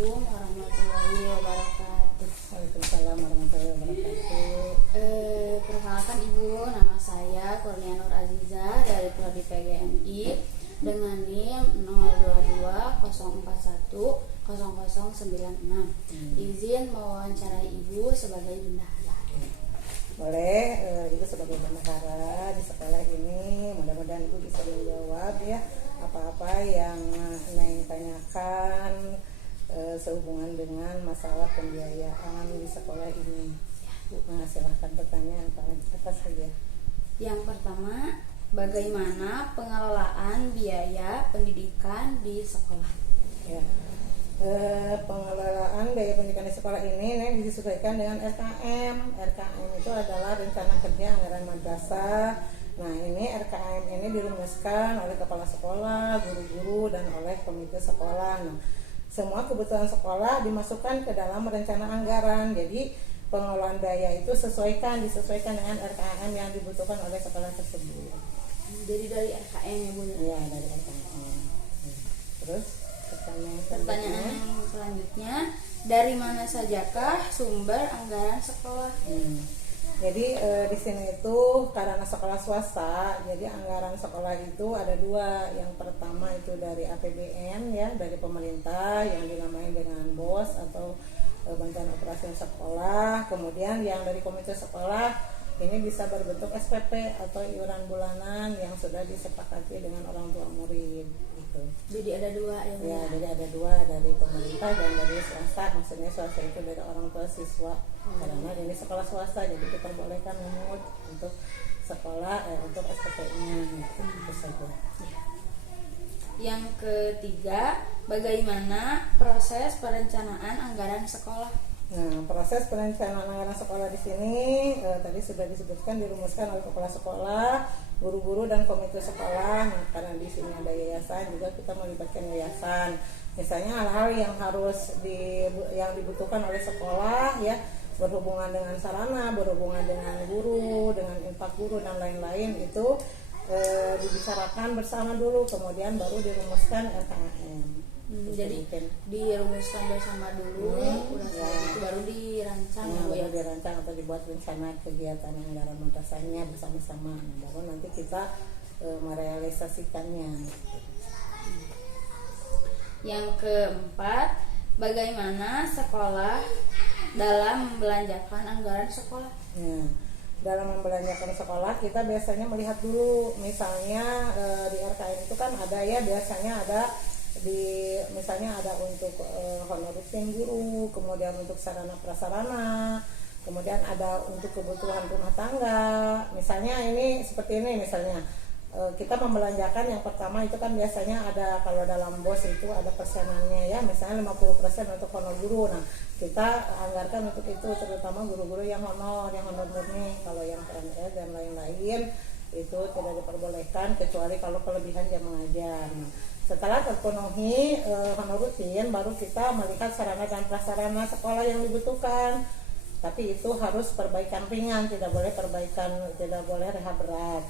Assalamualaikum warahmatullahi wabarakatuh. Waalaikumsalam warahmatullahi wabarakatuh. Perkenalkan Ibu, nama saya Kurnia Nur Aziza dari Prodi PGMI dengan NIM 02204100096. Izin mewawancarai Ibu sebagai bendahara. Boleh, Ibu sebagai bendahara di sekolah ini, mudah-mudahan Ibu bisa menjawab ya apa-apa yang Neng tanyakan sehubungan dengan masalah pembiayaan di sekolah ini. Silahkan bertanya apa saja. Yang pertama, bagaimana pengelolaan biaya pendidikan di sekolah? Ya. Pengelolaan biaya pendidikan di sekolah ini disesuaikan dengan RKM. RKM itu adalah rencana kerja anggaran madrasah. Nah, ini RKM ini dirumuskan oleh kepala sekolah, guru-guru, dan oleh komite sekolah. Nah, semua kebutuhan sekolah dimasukkan ke dalam rencana anggaran. Jadi pengelolaan biaya itu disesuaikan dengan RKM yang dibutuhkan oleh sekolah tersebut. Jadi dari RKM ya Bu? Iya, dari RKM. Terus pertanyaan selanjutnya, dari mana sajakah sumber anggaran sekolah? Jadi di sini itu karena sekolah swasta, jadi anggaran sekolah itu ada dua. Yang pertama itu dari APBN ya, dari pemerintah yang dinamai dengan BOS atau bantuan operasi sekolah. Kemudian yang dari komite sekolah ini bisa berbentuk SPP atau iuran bulanan yang sudah disepakati dengan orang tua murid gitu. Jadi ada dua ya. Jadi ada dua, dari pemerintah dan dari swasta. Maksudnya swasta itu dari orang tua siswa. Karena ini sekolah swasta, jadi kita bolehkan mengut untuk sekolah untuk SPP-nya itu saja. Yang ketiga, bagaimana proses perencanaan anggaran sekolah? Nah, proses perencanaan anggaran sekolah di sini tadi sudah disebutkan, dirumuskan oleh kepala sekolah, guru-guru, dan komite sekolah. Nah, karena di sini ada yayasan, juga kita melibatkan yayasan. Misalnya hal-hal yang yang dibutuhkan oleh sekolah ya, berhubungan dengan sarana, berhubungan dengan guru, dengan infak guru dan lain-lain itu dibicarakan bersama dulu, kemudian baru dirumuskan RKM. Jadi dirumuskan bersama dulu, itu baru dirancang baru dirancang atau dibuat rencana kegiatan anggaran madrasahnya bersama-sama. Baru nanti kita merealisasikannya. Yang keempat, bagaimana sekolah dalam membelanjakan anggaran sekolah? Dalam membelanjakan sekolah kita biasanya melihat dulu, misalnya di RKM itu kan ada ya, biasanya ada misalnya ada untuk honor rutin guru, kemudian untuk sarana prasarana, kemudian ada untuk kebutuhan rumah tangga. Misalnya ini seperti ini, misalnya kita membelanjakan yang pertama itu kan biasanya ada, kalau dalam BOS itu ada persenannya ya, misalnya 50% untuk honor guru. Nah, kita anggarkan untuk itu, terutama guru-guru yang honor murni. Kalau yang PNS dan lain-lain itu tidak diperbolehkan kecuali kalau kelebihan jam mengajar. Nah, setelah terpenuhi honor rutin, baru kita melihat sarana dan prasarana sekolah yang dibutuhkan. Tapi itu harus perbaikan ringan, tidak boleh rehab berat.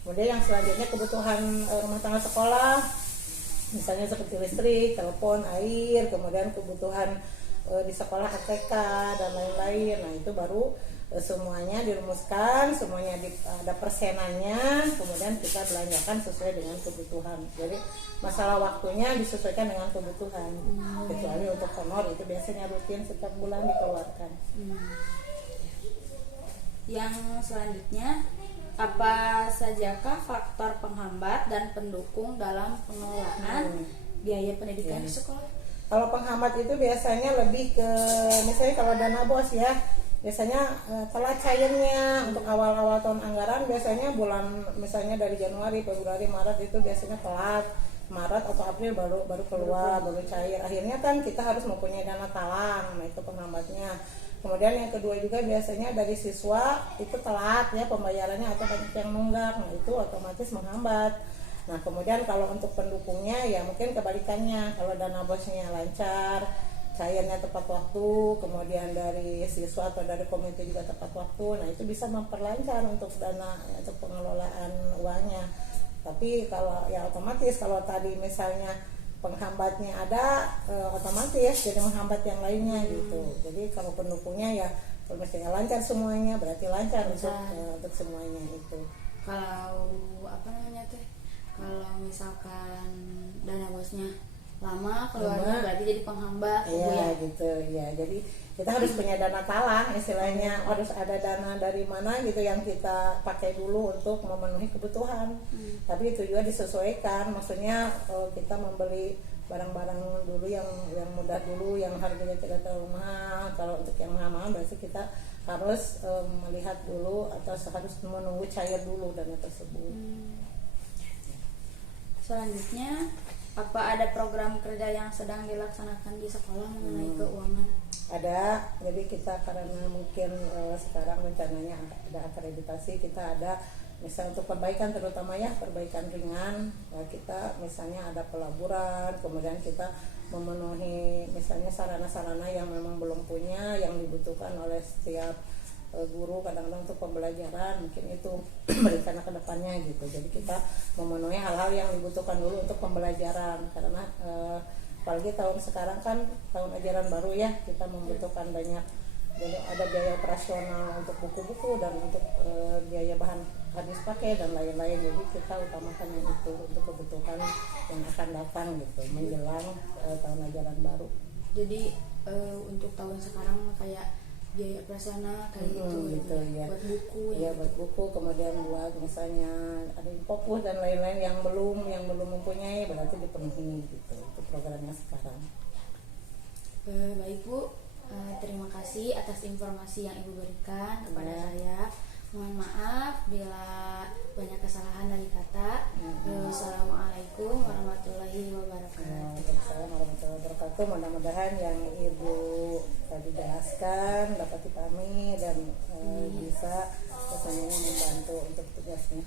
Kemudian yang selanjutnya kebutuhan rumah tangga sekolah, misalnya seperti listrik, telepon, air, kemudian kebutuhan di sekolah ATK dan lain-lain. Nah, itu baru semuanya dirumuskan, semuanya ada persenannya, kemudian kita belanjakan sesuai dengan kebutuhan. Jadi masalah waktunya disesuaikan dengan kebutuhan. Kecuali untuk honor itu biasanya rutin setiap bulan dikeluarkan. Yang selanjutnya, apa sajakah faktor penghambat dan pendukung dalam pengelolaan biaya pendidikan di sekolah? Kalau penghambat itu biasanya lebih ke, misalnya kalau dana BOS ya, biasanya telat cairnya untuk awal-awal tahun anggaran. Biasanya bulan, misalnya dari Januari, Februari, Maret itu biasanya telat. Maret atau April baru keluar, baru cair. Akhirnya kan kita harus mempunyai dana talang. Nah, itu penghambatnya. Kemudian yang kedua juga biasanya dari siswa itu telat ya pembayarannya atau banyak yang nunggak. Nah, itu otomatis menghambat. Nah, kemudian kalau untuk pendukungnya ya mungkin kebalikannya. Kalau dana BOS-nya lancar, cairnya tepat waktu, kemudian dari siswa atau dari komite juga tepat waktu. Nah, itu bisa memperlancar untuk dana atau pengelolaan uangnya. Tapi kalau ya otomatis kalau tadi misalnya penghambatnya ada, otomatis jadi menghambat yang lainnya gitu. Jadi kalau pendukungnya ya kalau misalnya lancar semuanya berarti lancar untuk semuanya itu. Kalau apa namanya teh, kalau misalkan dana bosnya lama keluarnya berarti jadi penghambat. Iya gitu ya. Jadi kita harus punya dana talang istilahnya, harus ada dana dari mana gitu yang kita pakai dulu untuk memenuhi kebutuhan. Tapi itu juga disesuaikan, maksudnya kita membeli barang-barang dulu yang mudah dulu, yang harganya tidak terlalu mahal. Kalau untuk yang mahal-mahal berarti kita harus melihat dulu atau harus menunggu cair dulu dana tersebut. Selanjutnya, apa ada program kerja yang sedang dilaksanakan di sekolah mengenai keuangan? Ada, jadi kita karena mungkin sekarang rencananya ada akreditasi, kita ada misalnya untuk perbaikan, terutama ya perbaikan ringan, kita misalnya ada pelaburan, kemudian kita memenuhi misalnya sarana-sarana yang memang belum punya, yang dibutuhkan oleh setiap guru kadang-kadang untuk pembelajaran, mungkin itu berencana ke depannya gitu. Jadi kita memenuhi hal-hal yang dibutuhkan dulu untuk pembelajaran, karena apalagi tahun sekarang kan tahun ajaran baru ya, kita membutuhkan banyak, jadi ada biaya operasional untuk buku-buku dan untuk biaya bahan habis pakai dan lain-lain. Jadi kita utamakan yang itu untuk kebutuhan yang akan datang gitu menjelang tahun ajaran baru. Jadi untuk tahun sekarang kayak biaya operasional kayak gitu ya. Buat buku ya, buat buku, kemudian buat misalnya ada fokus dan lain-lain yang belum mempunyai berarti dipenuhi gitu. Itu programnya sekarang. Baik Bu, terima kasih atas informasi yang Ibu berikan kepada saya. Mohon maaf bila banyak kesalahan dari kata. Wassalamualaikum warahmatullahi wabarakatuh. Waalaikumsalam warahmatullahi wabarakatuh. Mudah-mudahan yang Ibu tadi jelaskan dapat dipahami dan bisa semuanya membantu untuk tugasnya.